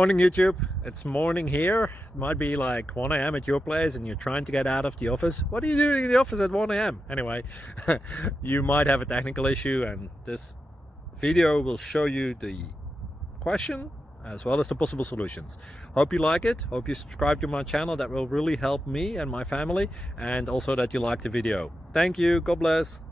Morning YouTube, it's morning here. It might be like 1 a.m. at your place and you're trying to get out of the office. What are you doing in the office at 1 a.m.? Anyway, you might have a technical issue and this video will show you the question as well as the possible solutions. Hope you like it, hope you subscribe to my channel. That will really help me and my family, and also that you like the video. Thank you, God bless.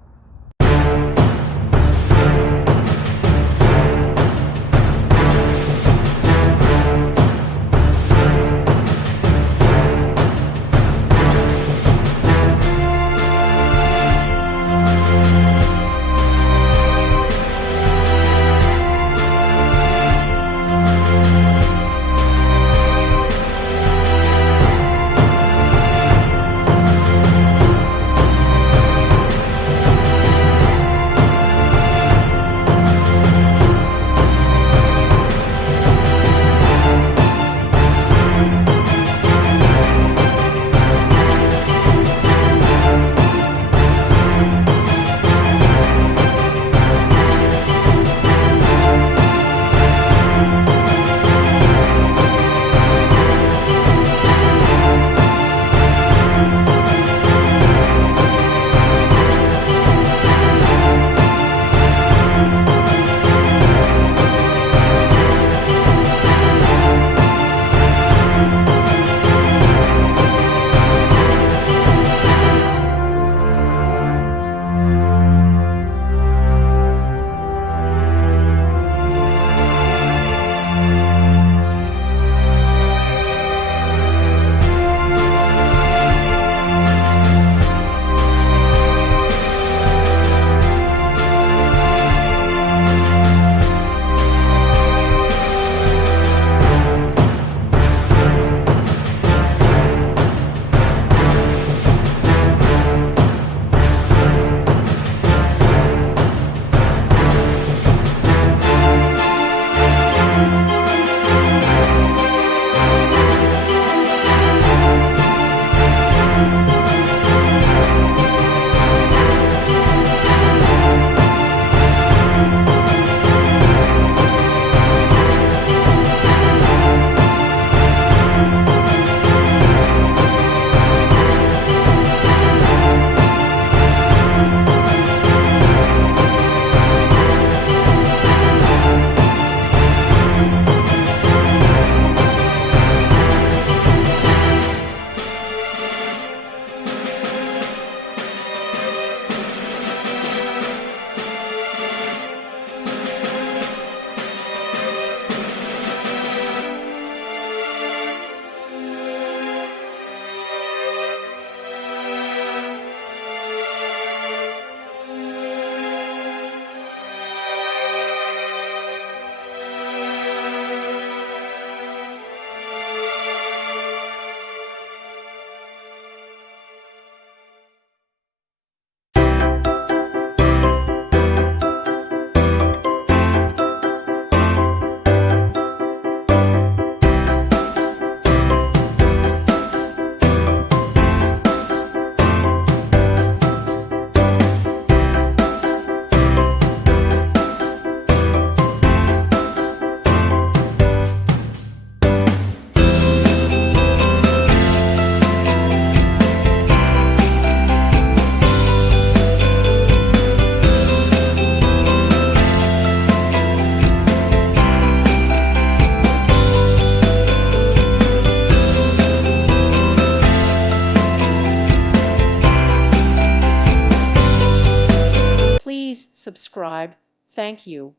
Please subscribe. Thank you.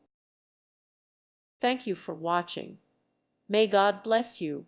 Thank you for watching. May God bless you.